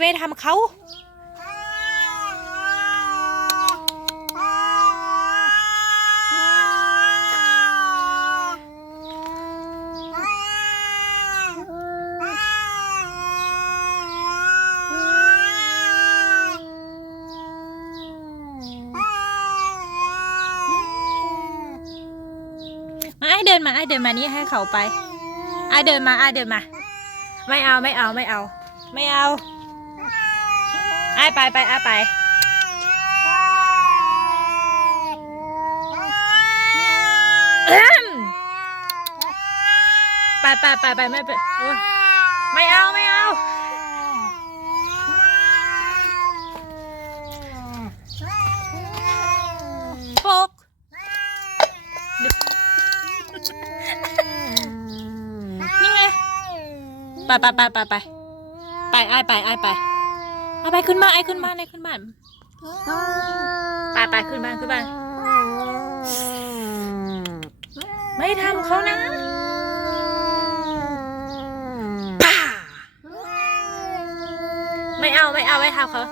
ไม่ทำเขา มาไอ้เดินมาไอ้เดินมานี่ให้เขาไปไอ้เดินมาไอ้เดินมา ไม่เอาไม่เอาไม่เอา ไม่เอา ไอ้ไปไปไอ้ไปอื้มไปไปไปไปไม่ไปโอ๊ยไม่เอาไม่เอา ปก นี่ไง ไปไปไปไปไปไปไอ้ไปไอ้ไป เอาไปขึ้นมาไอ้ขึ้นบ้านไอ้ขึ้นบ้านไปไปขึ้นบ้านขึ้นบ้าน ไม่ทำเขานะป่าไม่เอาไม่เอาไม่ทำเขา